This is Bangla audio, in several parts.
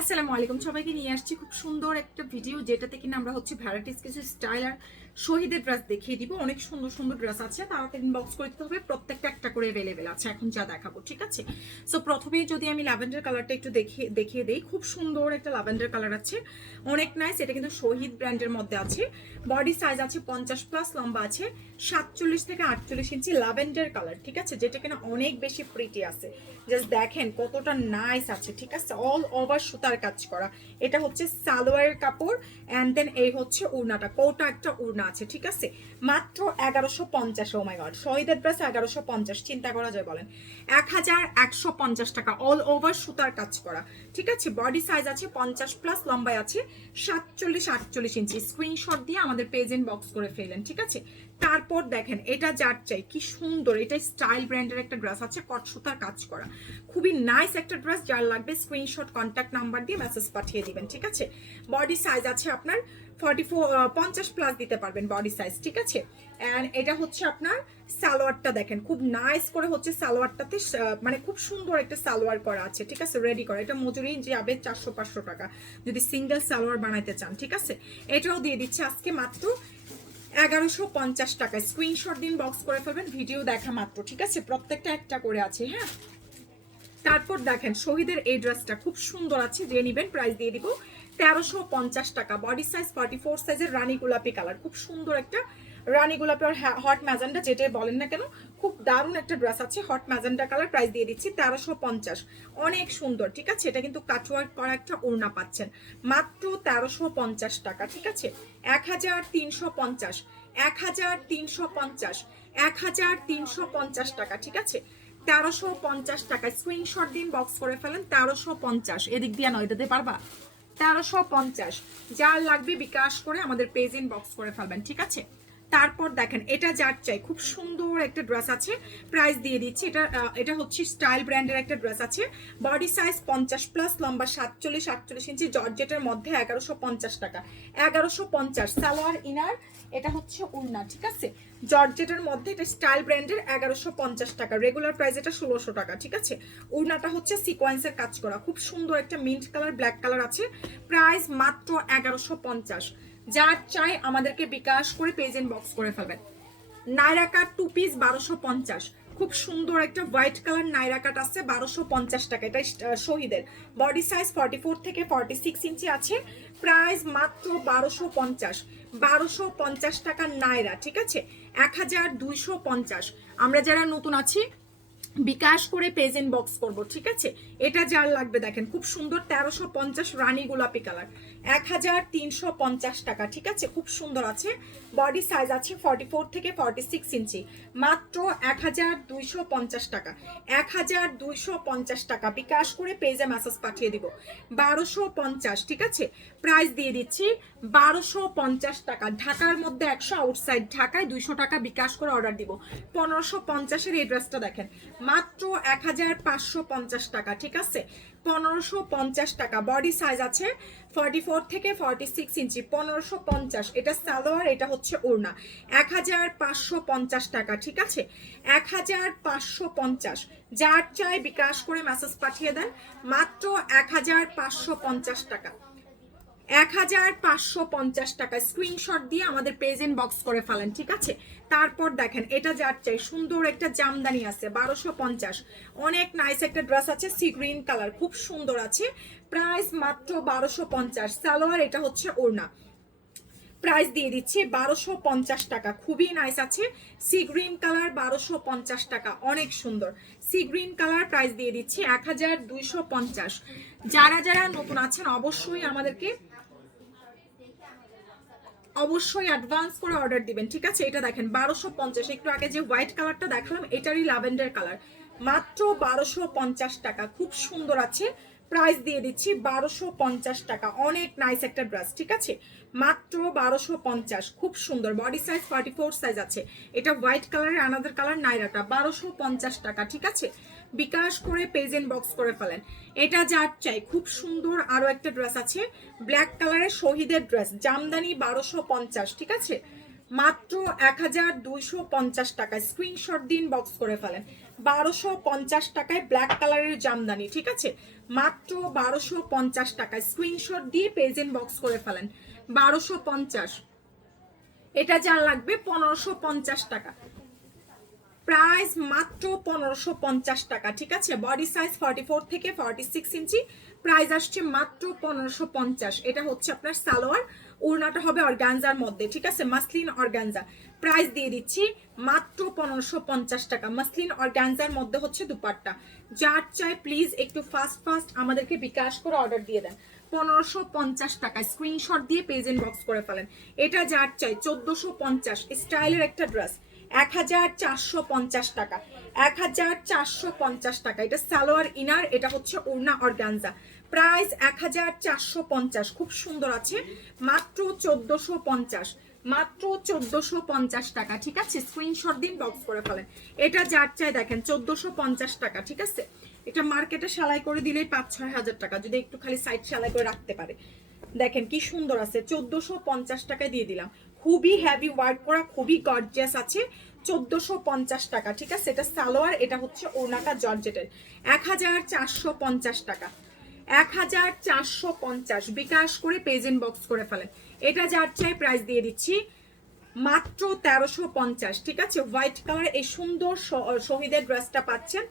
আসসালামু আলাইকুম। সবাইকে নিয়ে আসছি খুব সুন্দর একটা ভিডিও যেটাতে কিনা আমরা হচ্ছে ভ্যারাইটিস কিছু স্টাইল আর শহীদের ড্রেস দেখিয়ে দিব। অনেক সুন্দর সুন্দর ড্রেস আছে। তাড়াতাড়ি ইনবক্স করে দিতে হবে। প্রত্যেকটা একটা করে অ্যাভেলেবেল আছে। এখন যা দেখাবো, ঠিক আছে? সো প্রথমেই যদি আমি ল্যাভেন্ডার কালারটা একটু দেখিয়ে দেখিয়ে দেই। খুব সুন্দর একটা ল্যাভেন্ডার কালার আছে। অনেক নাইস এটা কিন্তু শহীদ ব্র্যান্ডের মধ্যে আছে। বডি সাইজ আছে পঞ্চাশ প্লাস লম্বা আছে সাতচল্লিশ থেকে আটচল্লিশ ইঞ্চি ল্যাভেন্ডার কালার ঠিক আছে? যেটা কিনা অনেক বেশি প্রিটি আছে। জাস্ট দেখেন কতটা নাইস আছে, ঠিক আছে? অল ওভার সুতার কাজ করা। এটা হচ্ছে সালোয়ারের কাপড় অ্যান্ড দেন এই হচ্ছে উড়নাটা। কোটা একটা উড়না আছে, ঠিক আছে? মাত্র এগারোশো পঞ্চাশ ও মাই গড শহীদের ড্রেস এগারোশো পঞ্চাশ, চিন্তা করা যায় বলেন। এক হাজার একশো পঞ্চাশ টাকা অল ওভার সুতার কাজ করা, ঠিক আছে? বডি সাইজ আছে পঞ্চাশ প্লাস লম্বায় আছে সাতচল্লিশ, আটচল্লিশ ইঞ্চি। স্ক্রিনশট দিয়ে আমাদের পেজ ইন বক্স করে ফেলেন ঠিক আছে? তারপর দেখেন, এটা যার চাই, কি সুন্দর এটা স্টাইল ব্র্যান্ডের একটা ড্রেস আছে কট সুতার কাজ করা। খুবই নাইস একটা ড্রেস যার লাগবে স্ক্রিনশট কন্ট্যাক্ট নাম্বার দিয়ে মেসেজ পাঠিয়ে দিবেন, ঠিক আছে? বডি সাইজ আছে আপনার ফর্টি ফোর পঞ্চাশ প্লাস দিতে পারবেন বডি সাইজ ঠিক আছে? অ্যান্ড এটা হচ্ছে আপনার সালোয়ারটা দেখেন, খুব নাইস করে হচ্ছে সালোয়ারটাতে মানে খুব সুন্দর একটা সালোয়ার করা আছে, ঠিক আছে? রেডি করা। এটা মজুরি যাবে চারশো পাঁচশো টাকা, যদি সিঙ্গেল সালোয়ার বানাইতে চান, ঠিক আছে? এটাও দিয়ে দিচ্ছে আজকে মাত্র এগারোশো পঞ্চাশ টাকায় স্ক্রিনশট দিন বক্স করে ফেলবেন ভিডিও দেখা মাত্র, ঠিক আছে? প্রত্যেকটা একটা করে আছে হ্যাঁ? তারপর দেখেন, শহীদের এই ড্রেসটা খুব সুন্দর আছে, যে নিবেন প্রাইস দিয়ে দিব। তেরোশো পঞ্চাশ টাকা বডি সাইজ ফর্টি ফোর সাইজের রানী গোলাপি কালার খুব সুন্দর একটা রানী গোলাপি আর হট ম্যাজেন্ডা যেটাই বলেন না কেন, খুব দারুণ একটা ড্রেস আছে, হট ম্যাজেন্ডা কালার প্রাইস দিয়ে দিচ্ছি তেরোশো পঞ্চাশ। অনেক সুন্দর, ঠিক আছে? এটা কিন্তু কাটওয়ার্ক করা একটা ওড়না পাচ্ছেন। মাত্র তেরোশো পঞ্চাশ টাকা, ঠিক আছে? এক হাজার তিনশো পঞ্চাশ এক হাজার তিনশো পঞ্চাশ এক হাজার তিনশো পঞ্চাশ টাকা, ঠিক আছে? তেরোশো পঞ্চাশ টাকা স্ক্রিনশট দিন বক্স করে ফেলেন, তেরোশো পঞ্চাশ। এদিক দিয়ে নয় দিতে পারবা? তেরোশো পঞ্চাশ। যার লাগবে বিকাশ করে আমাদের পেজ ইন বক্স করে ফেলবেন, ঠিক আছে? তারপর দেখেন, এটা যার চাই, খুব সুন্দর একটা ড্রেস আছে প্রাইস দিয়ে দিচ্ছি। এটা এটা হচ্ছে স্টাইল ব্র্যান্ডের একটা ড্রেস আছে। বডি সাইজ পঞ্চাশ প্লাস লম্বা সাতচল্লিশ, আটচল্লিশ ইঞ্চি, জর্জেটের মধ্যে এগারোশো পঞ্চাশ টাকা। এগারোশো পঞ্চাশ, সালোয়ার, ইনার, এটা হচ্ছে উড়না, ঠিক আছে? জর্জেটের মধ্যে এটা স্টাইল ব্র্যান্ডের এগারোশো পঞ্চাশ টাকা। রেগুলার প্রাইস এটা ষোলোশো টাকা, ঠিক আছে? উড়নাটা হচ্ছে সিকোয়েন্সের কাজ করা। খুব সুন্দর একটা মিন্ট কালার ব্ল্যাক কালার আছে। প্রাইস মাত্র এগারোশো পঞ্চাশ। যার চাই আমাদেরকে বিকাশ করে পেজ বক্স করে ফেলবেন। নাইরা কাট টু পিস বারোশো পঞ্চাশ। খুব সুন্দর একটা হোয়াইট কালার নাইরা কাট আছে, বারোশো পঞ্চাশ টাকা। এটা শহীদের। বডি সাইজ ফর্টি ফোর থেকে ফর্টি সিক্স ইঞ্চি আছে। প্রাইস মাত্র বারোশো পঞ্চাশ। বারোশো পঞ্চাশ টাকা নাইরা, ঠিক আছে? এক হাজার দুইশো পঞ্চাশ। আমরা যারা নতুন আছি বিকাশ করে পেজেন্ট বক্স করব, ঠিক আছে? এটা যার লাগবে দেখেন, খুব সুন্দর তেরোশো পঞ্চাশ রানি গোলাপি কালার এক হাজার তিনশো পঞ্চাশ টাকা, ঠিক আছে? খুব সুন্দর আছে বডি সাইজ আছে ফর্টি ফোর থেকে ফর্টি সিক্স ইঞ্চি, মাত্র এক হাজার দুইশো পঞ্চাশ টাকা এক হাজার দুইশো পঞ্চাশ টাকা, বিকাশ করে পেজে মেসেজ পাঠিয়ে দিব, বারোশো পঞ্চাশ, ঠিক আছে? প্রাইস দিয়ে দিচ্ছি বারোশো পঞ্চাশ টাকা। ঢাকার মধ্যে একশো আউটসাইড ঢাকায় দুইশো টাকা বিকাশ করে অর্ডার দিব। পনেরোশো পঞ্চাশের এই ড্রেসটা দেখেন। মাত্র এক হাজার পাঁচশো পঞ্চাশ টাকা, ঠিক আছে? পনেরোশো পঞ্চাশ টাকা। বডি সাইজ আছে ফর্টি ফোর থেকে ফর্টি সিক্স ইঞ্চি। পনেরোশো পঞ্চাশ। এটা সালোয়ার, এটা হচ্ছে ওড়না। এক হাজার পাঁচশো পঞ্চাশ টাকা, ঠিক আছে? এক হাজার পাঁচশো পঞ্চাশ। যার চাই বিকাশ করে মেসেজ পাঠিয়ে দেন। মাত্র এক হাজার পাঁচশো পঞ্চাশ টাকা। এক হাজার পাঁচশো পঞ্চাশ টাকা স্ক্রিনশট দিয়ে আমাদের ইন বক্স করে ফেলেন, ঠিক আছে? তারপর দেখেন, এটা যার চাই, সুন্দর একটা জামদানি আছে, বারোশো পঞ্চাশ। অনেক নাইস একটা ড্রেস আছে, সি গ্রিন কালার খুব সুন্দর আছে। প্রাইস মাত্র বারোশো পঞ্চাশ, সালোয়ার এটা হচ্ছে ওড়না। প্রাইস দিয়ে দিচ্ছি বারোশো পঞ্চাশ টাকা, খুবই নাইস আছে। সি গ্রিন কালার বারোশো পঞ্চাশ টাকা, অনেক সুন্দর। সি গ্রিন কালার প্রাইস দিয়ে দিচ্ছি এক হাজার দুইশো পঞ্চাশ। যারা যারা নতুন আছেন, অবশ্যই আমাদেরকে অবশ্যই অ্যাডভান্স করে অর্ডার দিবেন, ঠিক আছে? এটা দেখেন, বারোশো পঞ্চাশ। একটু আগে যে হোয়াইট কালারটা দেখালাম, এটারই ল্যাভেন্ডার কালার মাত্র বারোশো পঞ্চাশ টাকা। খুব সুন্দর আছে। প্রাইস দিয়ে দিচ্ছি বারোশো পঞ্চাশ টাকা। অনেক নাইস একটা ড্রেস ঠিক আছে? মাত্র বারোশো পঞ্চাশ। খুব সুন্দর। Body size forty four size আছে। এটা হোয়াইট কালারের আনাদার কালার নাইরাটা। বারোশো পঞ্চাশ টাকা, ঠিক আছে? বিকাশ করে পেজেন্ট বক্স করে ফেলেন। এটা যার চাই। খুব সুন্দর আরও একটা ড্রেস আছে। ব্ল্যাক কালারের শহীদের ড্রেস জামদানি বারোশো পঞ্চাশ, ঠিক আছে? মাত্র এক হাজার দুইশো পঞ্চাশ টাকা স্ক্রিনশট দিন বক্স করে ফেলেন। বারোশো পঞ্চাশ টাকায় ব্ল্যাক কালারের জামদানি, ঠিক আছে? মাত্র বারোশো পঞ্চাশ টাকায় স্ক্রিনশট দিয়ে পেজেন্ট বক্স করে ফেলেন। বারোশো পঞ্চাশ। এটা যার লাগবে? পনেরোশো পঞ্চাশ টাকা। প্রাইস মাত্র পনেরোশো পঞ্চাশ টাকা, ঠিক আছে? বডি সাইজ ফর্টি ফোর থেকে ফর্টি সিক্স ইঞ্চি, প্রাইস আসছে মাত্র পনেরোশো পঞ্চাশ। এটা হচ্ছে আপনার সালোয়ার, ওড়নাটা হবে অর্গানজার মধ্যে, ঠিক আছে? Muslin organza. প্রাইস দিয়ে দিচ্ছি মাত্র পনেরোশো পঞ্চাশ টাকা, মাসলিন অর্গানজার মধ্যে হচ্ছে দুপাট্টা। যার চাই প্লিজ একটু ফাস্ট ফাস্ট আমাদেরকে বিকাশ করে অর্ডার দিয়ে দেন। পনেরোশো পঞ্চাশ টাকা স্ক্রিনশট দিয়ে পেজেন্ট বক্স করে ফেলেন। এটা যার চাই, চোদ্দোশো পঞ্চাশ স্টাইলের একটা ড্রেস এক হাজার চারশো পঞ্চাশ টাকা। এক হাজার চারশো পঞ্চাশ টাকা। এটা সালোয়ার ইনার, এটা হচ্ছে ওড়না অর্গানজা। প্রাইস এক হাজার চারশো পঞ্চাশ। খুব সুন্দর আছে। মাত্র চোদ্দোশো পঞ্চাশ। মাত্র চোদ্দোশো পঞ্চাশ টাকা, ঠিক আছে? স্ক্রিনশট দিন বক্স করে ফেলেন। এটা যার চাই দেখেন, চোদ্দোশো পঞ্চাশ টাকা, ঠিক আছে? এটা মার্কেটে সেলাই করে দিলেই পাঁচ ছয় হাজার টাকা, যদি একটু খালি সাইড সেলাই করে রাখতে পারে। দেখেন কি সুন্দর আছে। চোদ্দোশো পঞ্চাশ টাকায় দিয়ে দিলাম। খুবই হ্যাভি ওয়ার্ক করা, খুবই গর্জিয়াস আছে। চোদ্দোশো পঞ্চাশ টাকা, ঠিক আছে? এটা সালোয়ার, এটা হচ্ছে ওনাটা জর্জেটের। এক হাজার চারশো পঞ্চাশ টাকা। এক হাজার চারশো পঞ্চাশ, বিকাশ করে পেজেন্ট বক্স করে ফেলেন। এটা যার চাই প্রাইস দিয়ে দিচ্ছি, মাত্র তেরোশো পঞ্চাশ, ঠিক আছে? হোয়াইট কালার এই সুন্দর শহীদের ড্রেসটা পাচ্ছেন।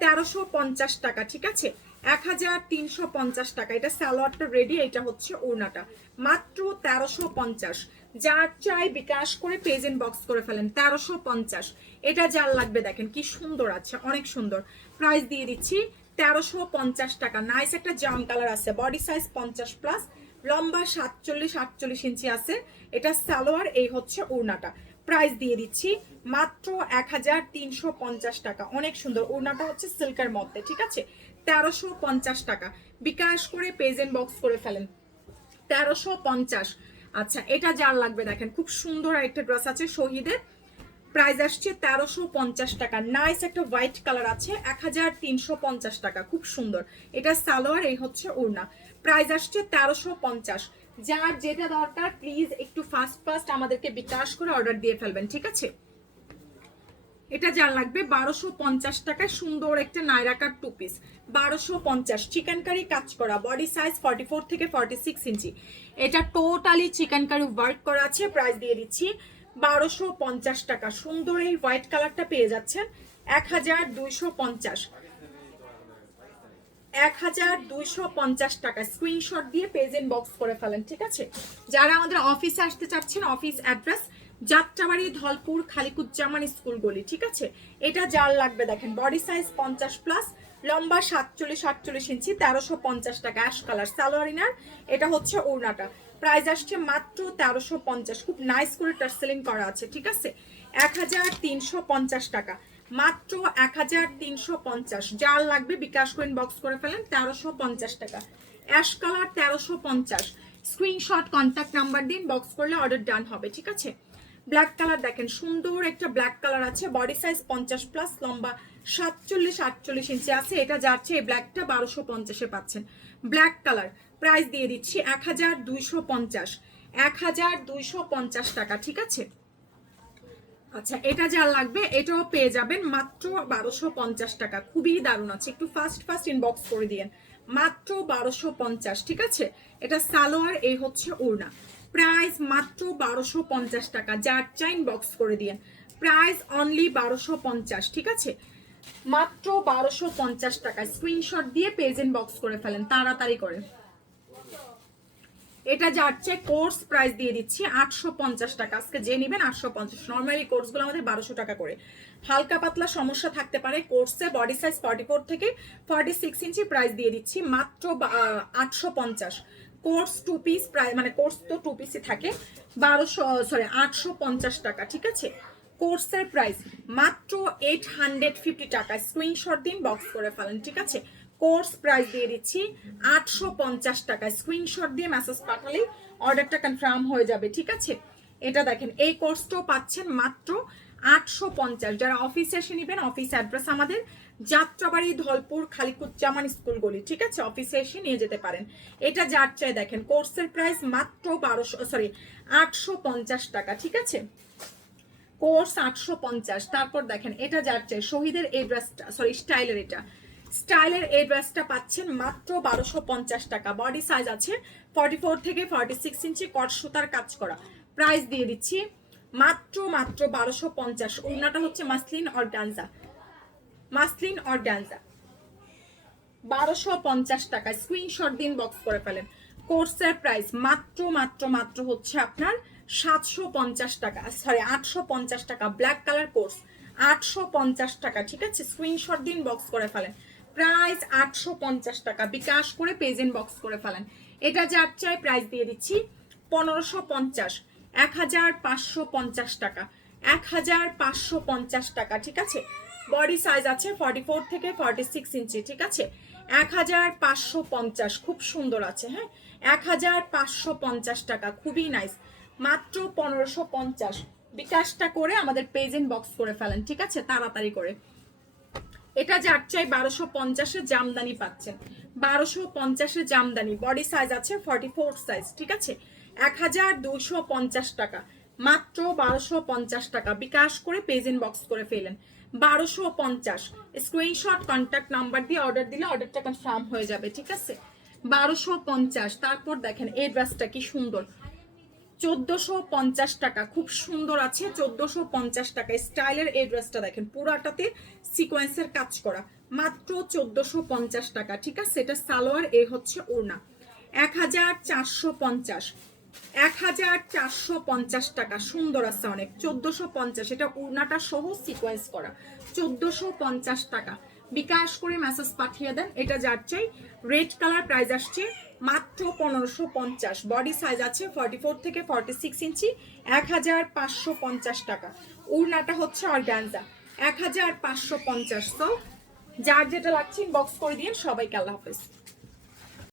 তেরোশো পঞ্চাশ টাকা, ঠিক আছে? এক হাজার তিনশো পঞ্চাশ টাকা। এটা স্যালোয়ারটা রেডি এটা হচ্ছে ওড়নাটা। মাত্র তেরোশো পঞ্চাশ। যার চাই বিকাশ করে পেজেন্ট বক্স করে ফেলেন, তেরোশো পঞ্চাশ। এটা যার লাগবে দেখেন, কি সুন্দর আছে, অনেক সুন্দর। প্রাইস দিয়ে দিচ্ছি তেরোশো পঞ্চাশ টাকা। নাইস একটা জাম কালার আছে বডি সাইজ পঞ্চাশ প্লাস লম্বা সাতচল্লিশ, আটচল্লিশ ইঞ্চি আছে। এটা সালোয়ার, এই হচ্ছে ওড়নাটা। প্রাইস দিয়ে দিচ্ছি মাত্র এক হাজার তিনশো পঞ্চাশ টাকা। অনেক সুন্দর, ওড়নাটা হচ্ছে সিল্কের মধ্যে, ঠিক আছে? তেরোশো পঞ্চাশ টাকা। বিকাশ করে পেজেন্ট বক্স করে ফেলেন, তেরোশো পঞ্চাশ। আচ্ছা এটা যার লাগবে দেখেন, খুব সুন্দর একটা ড্রেস আছে শহীদের। প্রাইস আসছে তেরোশো পঞ্চাশ টাকা। নাইস একটা হোয়াইট কালার আছে, এক হাজার তিনশো পঞ্চাশ টাকা, খুব সুন্দর। এটা সালোয়ার, এই হচ্ছে ওড়না। প্রাইস আসছে তেরোশো পঞ্চাশ। যার যেটা দরকার প্লিজ একটু ফাস্ট ফাস্ট আমাদেরকে বিকাশ করে অর্ডার দিয়ে ফেলবেন, ঠিক আছে? এটা যার লাগবে বারোশো পঞ্চাশ টাকায় সুন্দর একটা নাইরাকার টু পিস বারোশো পঞ্চাশ চিকেন কারি কাজ করা বডি সাইজ ফর্টি ফোর থেকে ফর্টি সিক্স ইঞ্চি। এটা টোটালি চিকেন কারি ওয়ার্ক করা আছে প্রাইস দিয়ে দিচ্ছি বারোশো পঞ্চাশ টাকা। সুন্দর এই হোয়াইট কালারটা পেয়ে যাচ্ছেন এক হাজার দুইশো পঞ্চাশ। এক হাজার দুইশো পঞ্চাশ টাকা। স্ক্রিনশট দিয়ে পেজেন্ট বক্স করে ফেলেন, ঠিক আছে? যারা আমাদের অফিসে আসতে চাচ্ছেন office address Jatrabari, Dholpur, Khalikuzzaman school গলি, ঠিক আছে? এটা যার লাগবে দেখেন বডি সাইজ পঞ্চাশ প্লাস লম্বা সাতচল্লিশ, আটচল্লিশ ইঞ্চি, তেরোশো পঞ্চাশ টাকা অ্যাশ কালার সালোয়ার ইনার, এটা হচ্ছে ওড়নাটা। প্রাইস আসছে মাত্র তেরোশো পঞ্চাশ, খুব নাইস করে টার্সেলিং করা আছে, ঠিক আছে? এক হাজার তিনশো পঞ্চাশ টাকা, মাত্র এক হাজার তিনশো পঞ্চাশ, যার লাগবে বিকাশ করেন বক্স করে ফেলেন, তেরোশো পঞ্চাশ টাকা। অ্যাশ কালার তেরোশো পঞ্চাশ। স্ক্রিনশট কন্ট্যাক্ট নাম্বার দিন বক্স করলে অর্ডার ডান হবে, ঠিক আছে? ব্ল্যাক কালার দেখেন, সুন্দর একটা ব্ল্যাক কালার আছে বডি সাইজ পঞ্চাশ প্লাস লম্বা সাতচল্লিশ, আটচল্লিশ ইঞ্চি আছে, এটা যাচ্ছে এই ব্ল্যাকটা বারোশো পঞ্চাশে পাচ্ছেন। ব্ল্যাক কালার প্রাইস দিয়ে দিচ্ছি এক হাজার দুইশো পঞ্চাশ। এক হাজার দুইশো পঞ্চাশ টাকা, ঠিক আছে? আচ্ছা এটা যা লাগবে, এটাও পেয়ে যাবেন মাত্র বারোশো পঞ্চাশ টাকা। খুবই দারুণ আছে, একটু ফাস্ট ফাস্ট ইনবক্স করে দিয়েন। মাত্র বারোশো পঞ্চাশ, ঠিক আছে? এটা সালোয়ার, এই হচ্ছে ওড়না। প্রাইস মাত্র বারোশো পঞ্চাশ টাকা। যার চাইন বক্স করে দিয়েন। প্রাইস অনলি বারোশো পঞ্চাশ, ঠিক আছে? মাত্র বারোশো পঞ্চাশ টাকা। স্ক্রিনশট দিয়ে পেজেন্ট বক্স করে ফেলেন, তাড়াতাড়ি করে। এটা যার যাচ্ছে কোর্স প্রাইস দিয়ে দিচ্ছি, আটশো পঞ্চাশ টাকা। আজকে যে নেবেন আটশো পঞ্চাশ। নর্মালি কোর্সগুলো আমাদের বারোশো টাকা করে। হালকা পাতলা সমস্যা থাকতে পারে কোর্সে বডি সাইজ ফর্টি ফোর থেকে ফর্টি সিক্স ইঞ্চি প্রাইস দিয়ে দিচ্ছি, মাত্র আটশো পঞ্চাশ। কোর্স টু পিস প্রায় মানে কোর্স তো টু পিসই থাকে, বারোশো সরি আটশো পঞ্চাশ টাকা, ঠিক আছে? কোর্সের প্রাইস মাত্র এইট হান্ড্রেড ফিফটি টাকা স্ক্রিনশট দিন বক্স করে ফেলেন, ঠিক আছে? কোর্স প্রাইস দিয়ে দিচ্ছি আটশো পঞ্চাশ টাকা স্ক্রিনশট দিয়ে মেসেজ পাঠালেই অর্ডারটা কনফার্ম হয়ে যাবে, ঠিক আছে? এটা দেখেন, এই কোর্সটাও পাচ্ছেন মাত্র আটশো পঞ্চাশ। যারা অফিসে এসে নেবেন অফিস অ্যাড্রেস আমাদের যাত্রাবাড়ি ধলপুর খালিকুজ্জামান স্কুল গলি, ঠিক আছে? অফিসে এসে নিয়ে যেতে পারেন। এটা যার চাই দেখেন, কোর্সের প্রাইস মাত্র বারোশো সরি আটশো পঞ্চাশ টাকা, ঠিক আছে? কোর্স আটশো পঞ্চাশ, তারপর দেখেন, এটা যার চাই, শহীদের এই ড্রেসটা সরি স্টাইলের এটা। স্টাইলের এই ড্রেসটা পাচ্ছেন মাত্র বারোশো পঞ্চাশ টাকা। বডি সাইজ আছে ফর্টি ফোর থেকে ফর্টি সিক্স ইঞ্চি, কট সুতার কাজ করা। প্রাইস দিয়ে দিচ্ছি, মাত্র মাত্র বারোশো পঞ্চাশ। ওনাটা হচ্ছে muslin organza. Muslin or organza বারোশো পঞ্চাশ টাকা স্ক্রিনশট দিন বক্স করে ফেলেন। কোর্সের প্রাইস মাত্র মাত্র মাত্র হচ্ছে আপনার সাতশো পঞ্চাশ টাকা সরি আটশো পঞ্চাশ টাকা ব্ল্যাক কালার কোর্স। আটশো পঞ্চাশ টাকা, ঠিক আছে? স্ক্রিনশট দিন বক্স করে ফেলেন। প্রাইস আটশো পঞ্চাশ টাকা, বিকাশ করে পেজেন্ট বক্স করে ফেলেন। এটা যার চাই প্রাইস দিয়ে দিচ্ছি, পনেরোশো পঞ্চাশ, এক হাজার পাঁচশো পঞ্চাশ টাকা, এক হাজার পাঁচশো পঞ্চাশ টাকা, ঠিক আছে? বডি সাইজ আছে ফর্টি ফোর থেকে ফর্টি সিক্স ইঞ্চি ঠিক আছে? এক হাজার পাঁচশো পঞ্চাশ, খুব সুন্দর আছে হ্যাঁ? এক হাজার পাঁচশো পঞ্চাশ টাকা, খুবই নাইস মাত্র পনেরোশো পঞ্চাশ। বিকাশটা করে আমাদের পেজেন্ট বক্স করে ফেলেন, ঠিক আছে? তাড়াতাড়ি করে। এটা যার চাই বারোশো পঞ্চাশের জামদানি পাচ্ছেন। বারোশো পঞ্চাশের জামদানি। বডি সাইজ আছে ফর্টি ফোর সাইজ ঠিক আছে? এক হাজার দুশো পঞ্চাশ টাকা। মাত্র বারোশো পঞ্চাশ টাকা। বিকাশ করে পেজেন্ট বক্স করে ফেলেন। বারোশো পঞ্চাশ। স্ক্রিনশট কন্ট্যাক্ট নাম্বার দিয়ে অর্ডার দিলে অর্ডারটা কনফার্ম হয়ে যাবে, ঠিক আছে? বারোশো পঞ্চাশ, তারপর দেখেন, এই ড্রেসটা কি সুন্দর। চোদ্দশো পঞ্চাশ টাকা, খুব সুন্দর আছে, চোদ্দশো পঞ্চাশ টাকা। স্টাইলের এই দেখেন, পুরাটাতে সিকোয়েন্সের কাজ করা। মাত্র চোদ্দশো পঞ্চাশ টাকা, ঠিক আছে? এটা সালোয়ার, এ হচ্ছে ওড়না। এক হাজার চারশো পঞ্চাশ। এক হাজার চারশো পঞ্চাশ টাকা। সুন্দর আছে অনেক। চোদ্দশো পঞ্চাশ, এটা সহ সিকোয়েন্স করা। চোদ্দশো পঞ্চাশ টাকা। বিকাশ করে মেসেজ পাঠিয়ে দেন। এটা যার চাই। রেড কালার প্রাইস আসছে মাত্র পনেরোশো পঞ্চাশ। বডি সাইজ আছে ফর্টি ফোর থেকে ফর্টি সিক্স ইঞ্চি, এক হাজার পাঁচশো পঞ্চাশ টাকা। উড়নাটা হচ্ছে অর্গানজা এক হাজার পাঁচশো পঞ্চাশ। তো যার যেটা লাগছে বক্স করে দিন সবাইকে আল্লাহ হাফেজ।